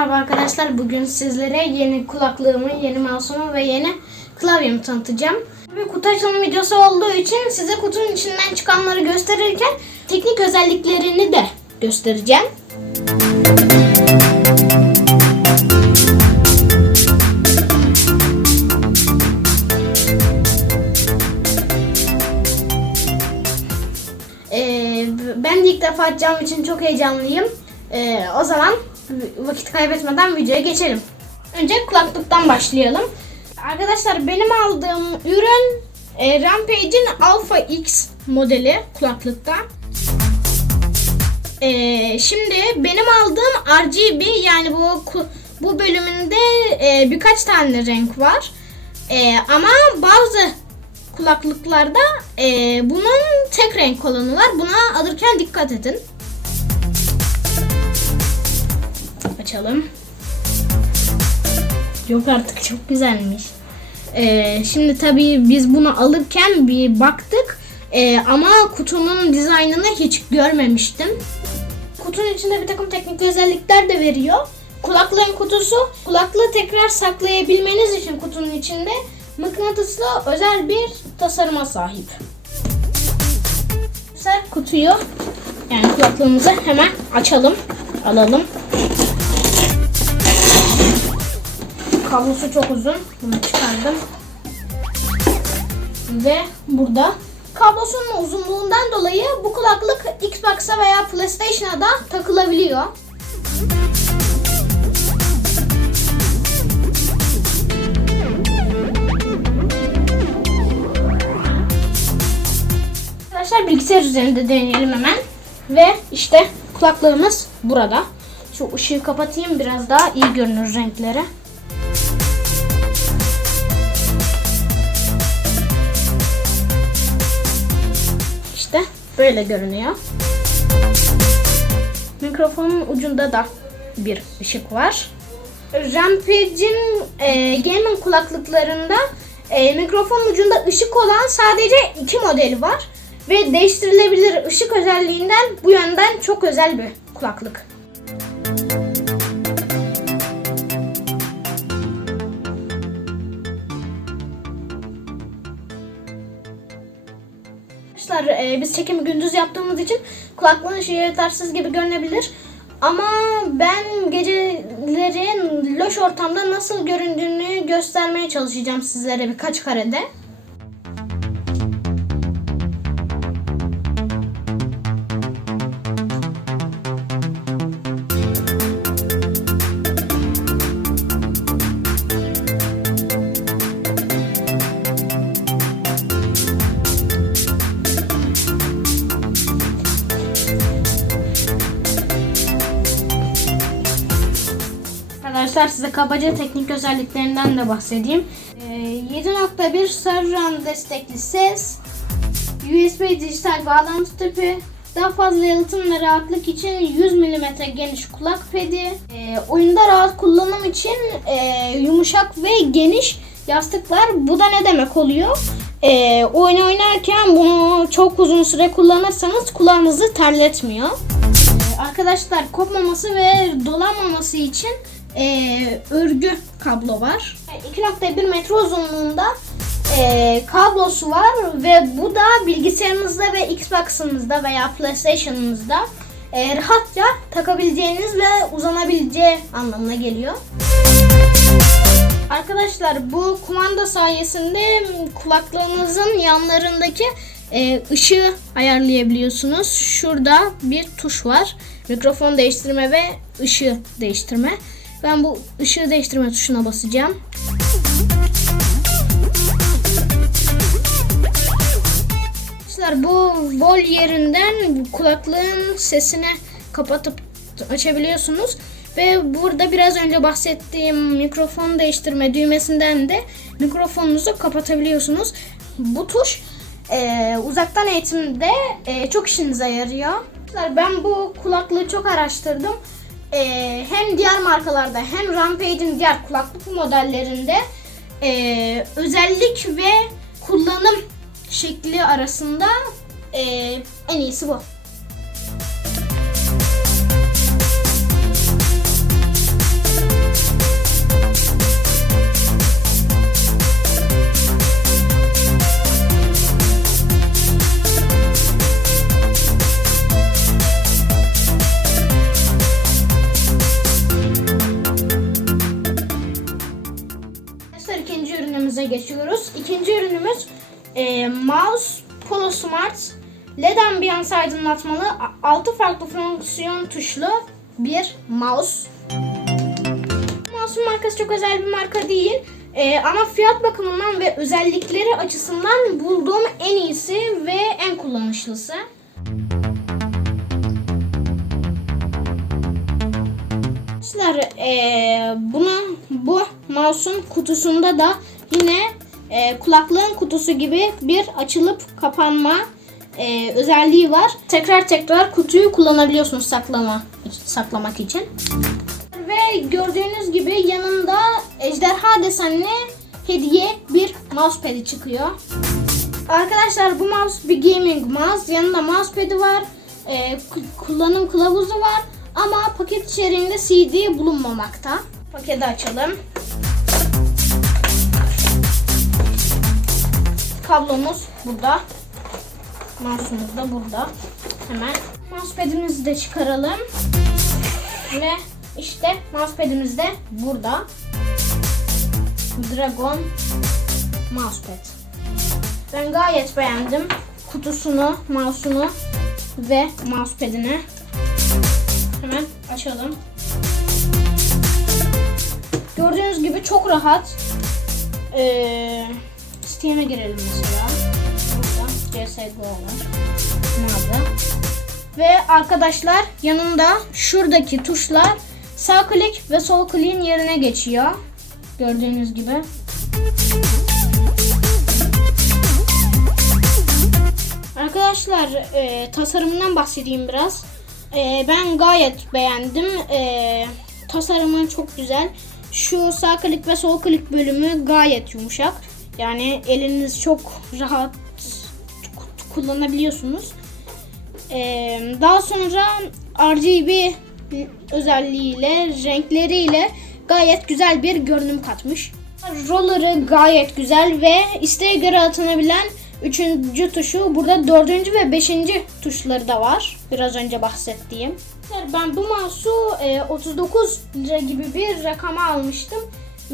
merhaba arkadaşlar. Bugün sizlere yeni kulaklığımı, yeni mouse'umu ve yeni klavyemi tanıtacağım. Bir kutu açılım videosu olduğu için size kutunun içinden çıkanları gösterirken teknik özelliklerini de göstereceğim. Ee, ben de ilk defa açacağım için çok heyecanlıyım. Ee, o zaman vakit kaybetmeden videoya geçelim. Önce kulaklıktan başlayalım. Arkadaşlar benim aldığım ürün e, Rampage'in Alpha X modeli kulaklıkta. Ee, şimdi benim aldığım RGB yani bu bu bölümünde e, birkaç tane renk var. E, ama bazı kulaklıklarda e, bunun tek renk olanı var. Buna alırken dikkat edin. Açalım. Yok artık çok güzelmiş. E, şimdi tabii biz bunu alırken bir baktık. E, ama kutunun dizaynını hiç görmemiştim. Kutunun içinde bir takım teknik özellikler de veriyor. Kulaklığın kutusu, kulaklığı tekrar saklayabilmeniz için kutunun içinde mıknatıslı özel bir tasarıma sahip. Güzel kutuyu yani kulaklığımızı hemen açalım, alalım. Kablosu çok uzun. Bunu çıkardım. Ve burada kablosunun uzunluğundan dolayı bu kulaklık Xbox'a veya PlayStation'a da takılabiliyor. Arkadaşlar bilgisayar üzerinde deneyelim hemen. Ve işte kulaklığımız burada. Şu ışığı kapatayım biraz daha iyi görünür renkleri. Böyle görünüyor. Mikrofonun ucunda da bir ışık var. Rampage'in e, gaming kulaklıklarında e, mikrofonun ucunda ışık olan sadece iki modeli var. Ve değiştirilebilir ışık özelliğinden bu yönden çok özel bir kulaklık. E, biz çekimi gündüz yaptığımız için kulaklığın ışığı yetersiz gibi görünebilir. Ama ben gecelerin loş ortamda nasıl göründüğünü göstermeye çalışacağım sizlere birkaç karede. Arkadaşlar size kabaca teknik özelliklerinden de bahsedeyim. Ee, 7.1 surround destekli ses, USB dijital bağlantı tipi, daha fazla yalıtım ve rahatlık için 100 mm geniş kulak pedi, ee, oyunda rahat kullanım için ee, yumuşak ve geniş yastıklar. Bu da ne demek oluyor? Ee, oyun oynarken bunu çok uzun süre kullanırsanız kulağınızı terletmiyor. Ee, Arkadaşlar kopmaması ve dolanmaması için e, örgü kablo var. 2.1 metre uzunluğunda e, kablosu var ve bu da bilgisayarınızda ve Xbox'ınızda veya PlayStation'ınızda e, rahatça takabileceğiniz ve uzanabileceği anlamına geliyor. Arkadaşlar bu kumanda sayesinde kulaklığınızın yanlarındaki e, ışığı ayarlayabiliyorsunuz. Şurada bir tuş var. Mikrofon değiştirme ve ışığı değiştirme. Ben bu ışığı değiştirme tuşuna basacağım. Arkadaşlar bu vol yerinden kulaklığın sesini kapatıp açabiliyorsunuz. Ve burada biraz önce bahsettiğim mikrofon değiştirme düğmesinden de mikrofonunuzu kapatabiliyorsunuz. Bu tuş e, uzaktan eğitimde e, çok işinize yarıyor. Ben bu kulaklığı çok araştırdım. E, hem diğer markalarda hem Rampage'in diğer kulaklık modellerinde e, özellik ve kullanım şekli arasında e, en iyisi bu. Ürünümüz, ikinci ürünümüz e, Mouse Polo Smart LED ambiyans aydınlatmalı 6 farklı fonksiyon tuşlu bir mouse. Mouse'un markası çok özel bir marka değil. E, ama fiyat bakımından ve özellikleri açısından bulduğum en iyisi ve en kullanışlısı. Arkadaşlar eee bunu bu mouse'un kutusunda da yine eee, kulaklığın kutusu gibi bir açılıp kapanma eee, özelliği var. Tekrar tekrar kutuyu kullanabiliyorsunuz saklama saklamak için. Ve gördüğünüz gibi yanında ejderha desenli hediye bir mousepad'i çıkıyor. Arkadaşlar bu mouse bir gaming mouse. Yanında mousepad'i var. ku- kullanım kılavuzu var. Ama paket içeriğinde CD bulunmamakta. Paketi açalım. Kablomuz burada. Mouse'umuz da burada. Hemen mousepad'imizi de çıkaralım. Ve işte mousepad'imiz de burada. Dragon mousepad. Ben gayet beğendim. Kutusunu, mouse'unu ve mousepad'ini. Hemen açalım. Gördüğünüz gibi çok rahat. Ee, Steam'e girelim mesela. Burada CSGO var. Nerede? Ve arkadaşlar yanında şuradaki tuşlar sağ klik ve sol kliğin yerine geçiyor. Gördüğünüz gibi. Arkadaşlar e, tasarımından bahsedeyim biraz. E, ben gayet beğendim. E, tasarımı çok güzel. Şu sağ klik ve sol klik bölümü gayet yumuşak. Yani eliniz çok rahat kullanabiliyorsunuz. E, daha sonra RGB özelliğiyle, renkleriyle gayet güzel bir görünüm katmış. Roller'ı gayet güzel ve isteğe göre atanabilen üçüncü tuşu burada dördüncü ve beşinci tuşları da var. Biraz önce bahsettiğim. Ben bu mouse'u e, 39 lira gibi bir rakama almıştım.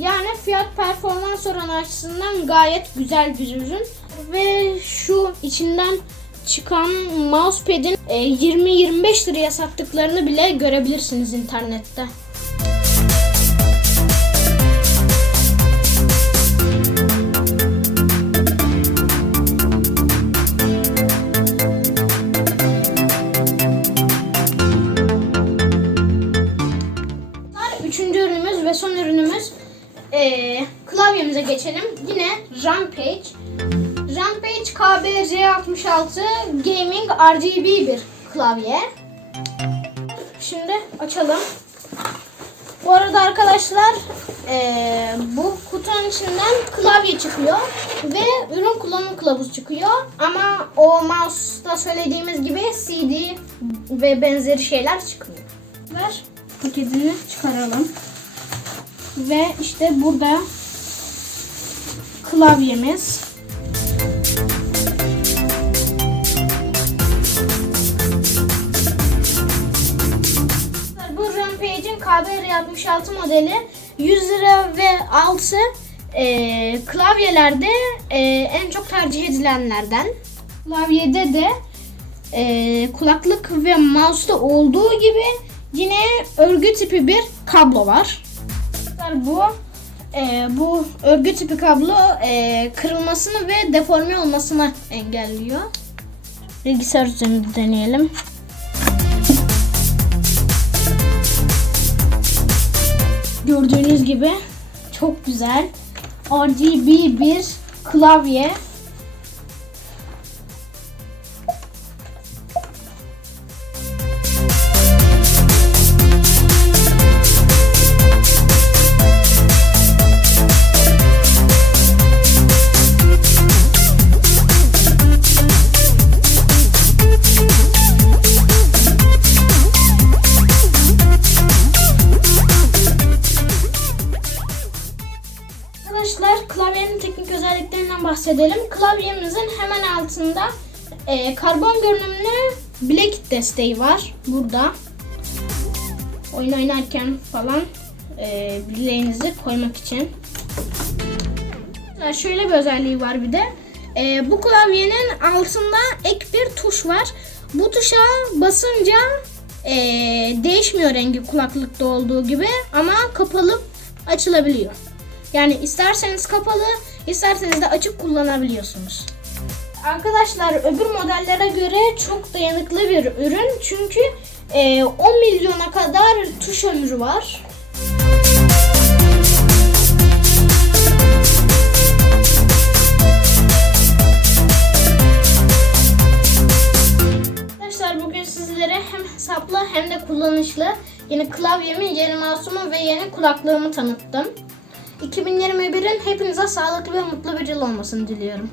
Yani fiyat performans oranı açısından gayet güzel bir ürün. Ve şu içinden çıkan mousepad'in e, 20-25 liraya sattıklarını bile görebilirsiniz internette. KBC66 Gaming RGB bir klavye. Şimdi açalım. Bu arada arkadaşlar eee, bu kutunun içinden klavye çıkıyor ve ürün kullanım kılavuzu çıkıyor. Ama o mouse'da söylediğimiz gibi CD ve benzeri şeyler çıkmıyor. Ver paketini çıkaralım. Ve işte burada klavyemiz. KBR66 modeli 100 lira ve altı e, klavyelerde e, en çok tercih edilenlerden. Klavyede de e, kulaklık ve mouse'da olduğu gibi yine örgü tipi bir kablo var. Bu e, bu örgü tipi kablo e, kırılmasını ve deforme olmasını engelliyor. Bilgisayar üzerinde deneyelim. Gördüğünüz gibi çok güzel RGB bir klavye. Bahsedelim. Klavyemizin hemen altında e, karbon görünümlü bilek desteği var. Burada. Oyun oynarken falan e, bileğinizi koymak için. Şöyle bir özelliği var bir de. Ee, bu klavyenin altında ek bir tuş var. Bu tuşa basınca ee, değişmiyor rengi kulaklıkta olduğu gibi ama kapalı açılabiliyor. Yani isterseniz kapalı, isterseniz de açık kullanabiliyorsunuz. Arkadaşlar öbür modellere göre çok dayanıklı bir ürün çünkü ee, 10 milyona kadar tuş ömrü var. Arkadaşlar bugün sizlere hem hesaplı hem de kullanışlı yeni klavyemi, yeni mouse'umu ve yeni kulaklığımı tanıttım. 2021'in hepinize sağlıklı ve mutlu bir yıl olmasını diliyorum.